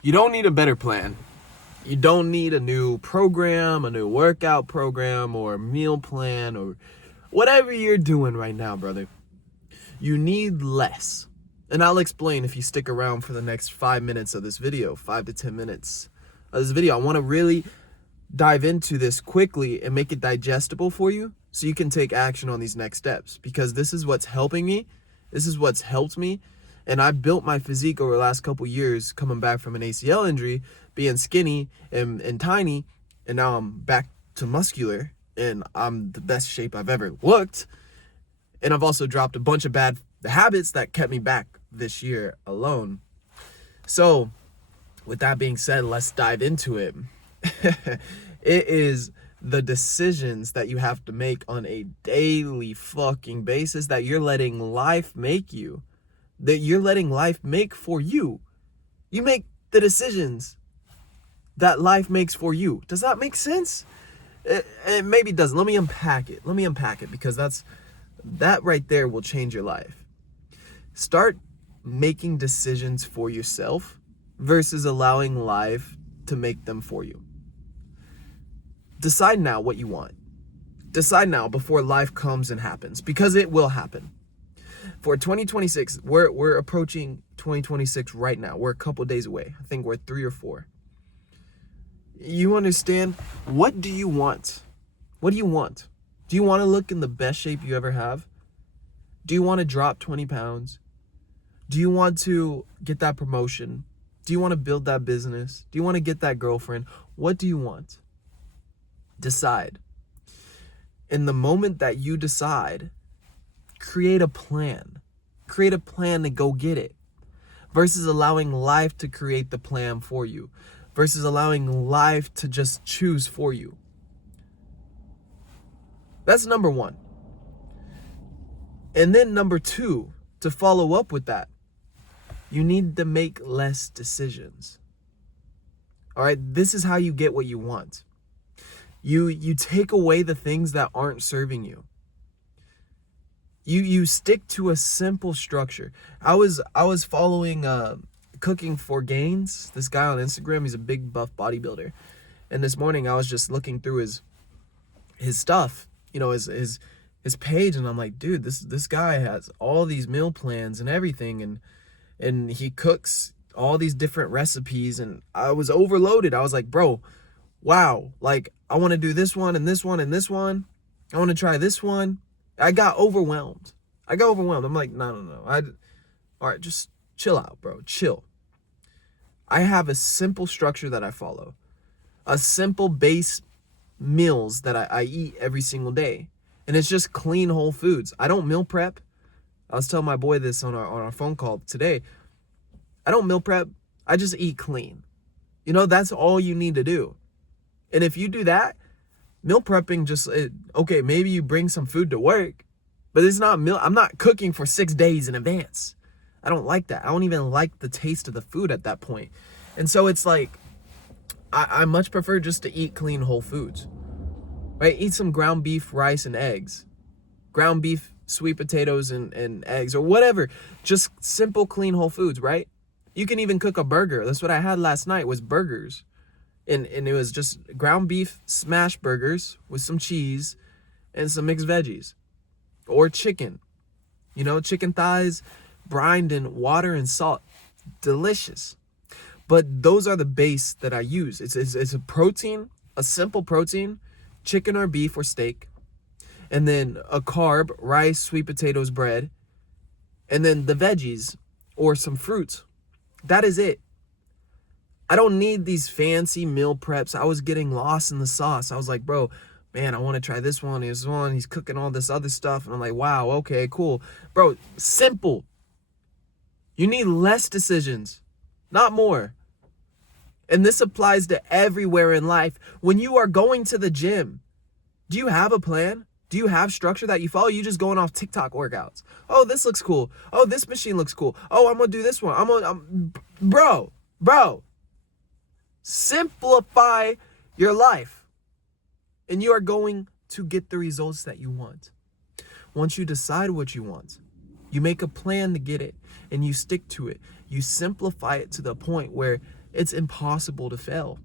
You don't need a better plan. You don't need a new program, a new workout program, or a meal plan, or whatever you're doing right now, brother. You need less. And I'll explain if you stick around for the next 5 minutes of this video, 5 to 10 minutes of this video. I want to really dive into this quickly and make it digestible for you so you can take action on these next steps, because this is what's helping me. This is what's helped me. And I built my physique over the last couple years, coming back from an ACL injury, being skinny and tiny, and now I'm back to muscular, and I'm the best shape I've ever looked. And I've also dropped a bunch of bad habits that kept me back this year alone. So, with that being said, let's dive into it. It is the decisions that you have to make on a daily fucking basis that you're letting life make you. That you're letting life make for you. You make the decisions that life makes for you. Does that make sense? It maybe doesn't. Let me unpack it because that right there will change your life. Start making decisions for yourself versus allowing life to make them for you. Decide now what you want. Decide now before life comes and happens, because it will happen. For 2026, we're approaching 2026 right now. We're a couple days away. I think we're 3 or 4. You understand? What do you want? What do you want? Do you want to look in the best shape you ever have? Do you want to drop 20 pounds? Do you want to get that promotion? Do you want to build that business? Do you want to get that girlfriend? What do you want? Decide. In the moment that you decide, create a plan. Create a plan to go get it. Versus allowing life to create the plan for you. Versus allowing life to just choose for you. That's number 1. And then number 2, to follow up with that, you need to make less decisions. All right, this is how you get what you want. You take away the things that aren't serving you. You stick to a simple structure. I was following Cooking for Gains, this guy on Instagram. He's a big buff bodybuilder. And this morning I was just looking through his stuff, his page, and I'm like, dude, this guy has all these meal plans and everything, and he cooks all these different recipes, and I was overloaded. I was like, bro, wow, like I want to do this one and this one and this one. I want to try this one. I got overwhelmed. I'm like, no. All right, just chill out, bro. Chill. I have a simple structure that I follow. A simple base meals that I eat every single day. And it's just clean whole foods. I don't meal prep. I was telling my boy this on our phone call today. I don't meal prep. I just eat clean. That's all you need to do. And if you do that, meal prepping okay, maybe you bring some food to work, but it's not meal. I'm not cooking for 6 days in advance. I don't like that. I don't even like the taste of the food at that point. And so it's like, I much prefer just to eat clean whole foods, right? Eat some ground beef, rice, and eggs. Ground beef, sweet potatoes, and eggs, or whatever. Just simple, clean whole foods, right? You can even cook a burger. That's what I had last night, was burgers. And it was just ground beef smash burgers with some cheese and some mixed veggies. Or chicken. Chicken thighs brined in water and salt. Delicious. But those are the base that I use. It's a protein, a simple protein, chicken or beef or steak. And then a carb, rice, sweet potatoes, bread. And then the veggies or some fruits. That is it. I don't need these fancy meal preps. I was getting lost in the sauce. I was like, bro, man, I want to try this one. He's cooking all this other stuff. And I'm like, wow, okay, cool. Bro, simple. You need less decisions, not more. And this applies to everywhere in life. When you are going to the gym, do you have a plan? Do you have structure that you follow? You just going off TikTok workouts. Oh, this looks cool. Oh, this machine looks cool. Oh, I'm going to do this one. Bro. Simplify your life, and you are going to get the results that you want. Once you decide what you want, you make a plan to get it, and you stick to it. You simplify it to the point where it's impossible to fail.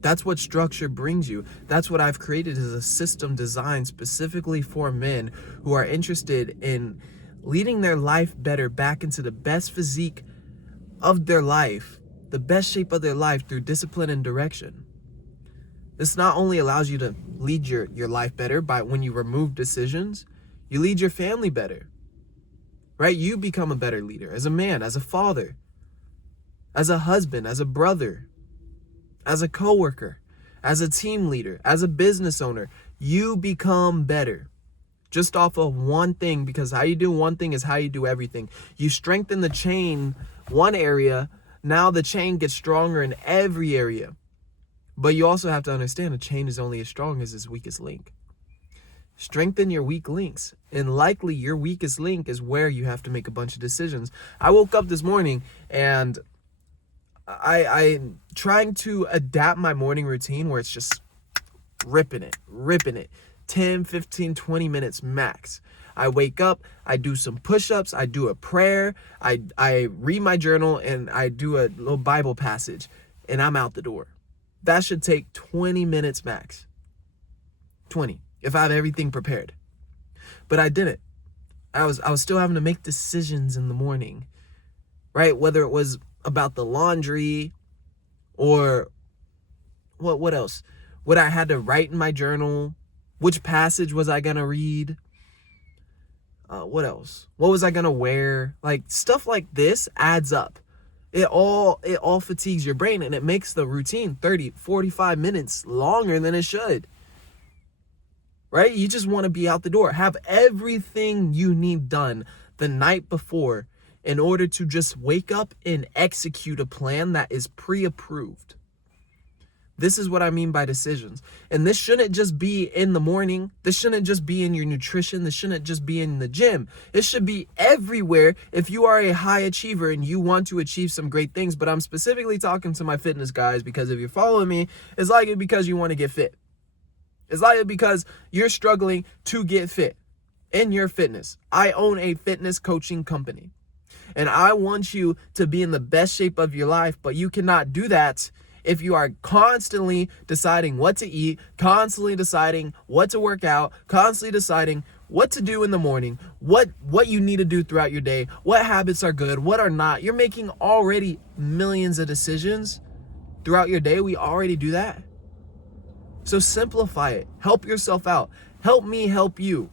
That's what structure brings you. That's what I've created, is a system designed specifically for men who are interested in leading their life better back into the best physique of their life, the best shape of their life through discipline and direction. This not only allows you to lead your life better by when you remove decisions, you lead your family better, right? You become a better leader as a man, as a father, as a husband, as a brother, as a coworker, as a team leader, as a business owner. You become better just off of one thing, because how you do one thing is how you do everything. You strengthen the chain one area, now the chain gets stronger in every area. But you also have to understand a chain is only as strong as its weakest link. Strengthen your weak links, and likely your weakest link is where you have to make a bunch of decisions. I woke up this morning and I'm trying to adapt my morning routine where it's just ripping it, 10, 15, 20 minutes max. I wake up, I do some push-ups, I do a prayer, I read my journal, and I do a little Bible passage, and I'm out the door. That should take 20 minutes max. 20, if I have everything prepared. But I didn't. I was still having to make decisions in the morning, right? Whether it was about the laundry or what else? What I had to write in my journal, which passage was I gonna read? What else? What was I gonna wear? Like, stuff like this adds up. It all fatigues your brain, and it makes the routine 30, 45 minutes longer than it should. Right? You just want to be out the door. Have everything you need done the night before in order to just wake up and execute a plan that is pre-approved. This is what I mean by decisions. And this shouldn't just be in the morning. This shouldn't just be in your nutrition. This shouldn't just be in the gym. It should be everywhere if you are a high achiever and you want to achieve some great things. But I'm specifically talking to my fitness guys, because if you're following me, it's likely because you want to get fit. It's likely because you're struggling to get fit in your fitness. I own a fitness coaching company, and I want you to be in the best shape of your life, but you cannot do that if you are constantly deciding what to eat, constantly deciding what to work out, constantly deciding what to do in the morning, what you need to do throughout your day, what habits are good, what are not. You're making already millions of decisions throughout your day. We already do that. So simplify it. Help yourself out. Help me help you.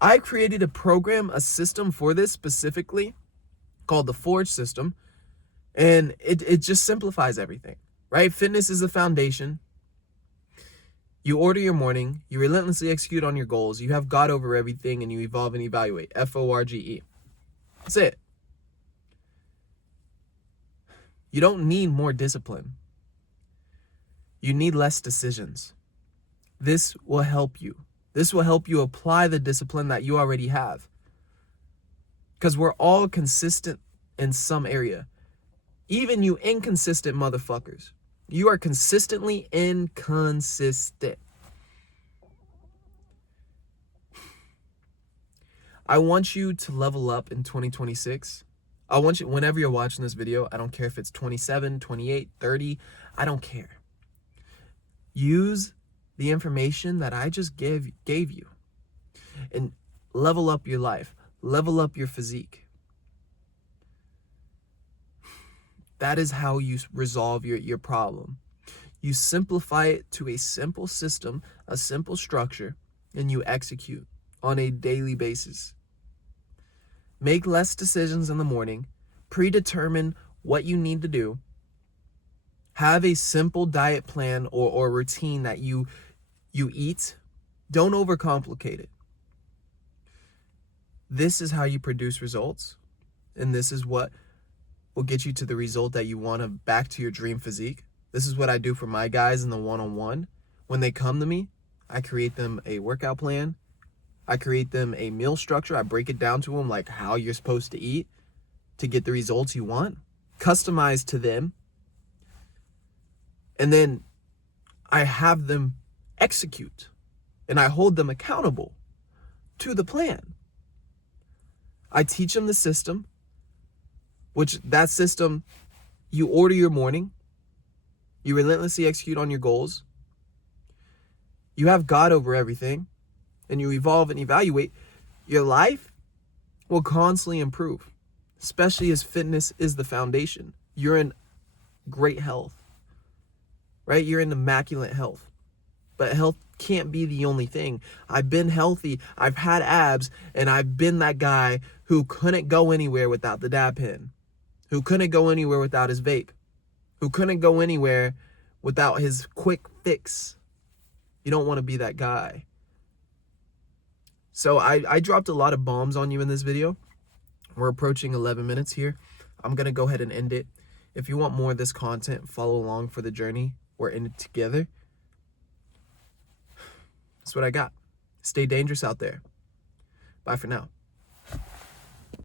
I created a program, a system for this specifically called the Forge system. And it just simplifies everything, right? Fitness is the foundation. You order your morning, you relentlessly execute on your goals, you have God over everything, and you evolve and evaluate. FORGE. That's it. You don't need more discipline. You need less decisions. This will help you. This will help you apply the discipline that you already have. Because we're all consistent in some area. Even you inconsistent motherfuckers. You are consistently inconsistent. I want you to level up in 2026. I want you, whenever you're watching this video, I don't care if it's 27, 28, 30, I don't care. Use the information that I just gave you and level up your life, level up your physique. That is how you resolve your problem. You simplify it to a simple system, a simple structure, and you execute on a daily basis. Make less decisions in the morning. Predetermine what you need to do. Have a simple diet plan or routine that you eat. Don't overcomplicate it. This is how you produce results, and this is what will get you to the result that you want, back to your dream physique. This is what I do for my guys in the one-on-one. When they come to me, I create them a workout plan. I create them a meal structure. I break it down to them, like how you're supposed to eat to get the results you want, customized to them. And then I have them execute, and I hold them accountable to the plan. I teach them the system. which that system, you order your morning, you relentlessly execute on your goals, you have God over everything, and you evolve and evaluate, your life will constantly improve, especially as fitness is the foundation. You're in great health, right? You're in immaculate health. But health can't be the only thing. I've been healthy, I've had abs, and I've been that guy who couldn't go anywhere without the dab pen, who couldn't go anywhere without his vape, who couldn't go anywhere without his quick fix. You don't want to be that guy. So I dropped a lot of bombs on you in this video. We're approaching 11 minutes here. I'm going to go ahead and end it. If you want more of this content, follow along for the journey. We're in it together. That's what I got. Stay dangerous out there. Bye for now.